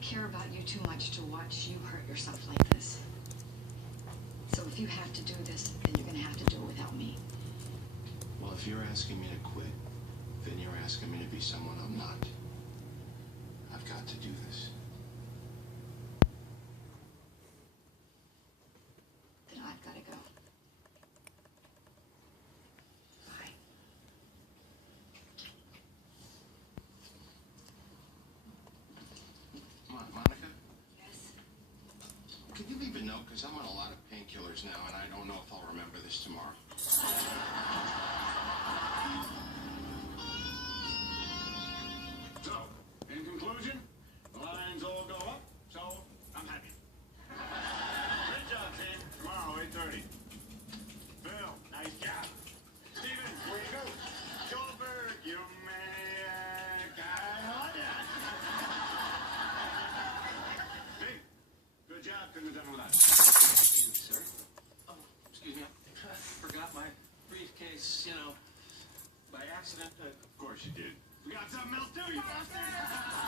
care about you too much to watch you hurt yourself like this. So if you have to do this, then you're gonna have to do it without me. Well, if you're asking me to quit, then you're asking me to be someone I'm not. I've got to do this. Then I've gotta go. Bye. Monica? Yes? Can you leave a note? Because I'm on a lot of painkillers now, and I don't know if I'll remember this tomorrow. So, in conclusion, the lines all go up, so I'm happy. Great job, team. Tomorrow, 8:30. Bill, nice job. Steven, where you go? Goldberg, you maniac. I love ya. Hey, good job. Couldn't have done without you. Thank you, sir. Oh, excuse me. I forgot my briefcase, by accident. Of course you did. We got something else too, you bastard.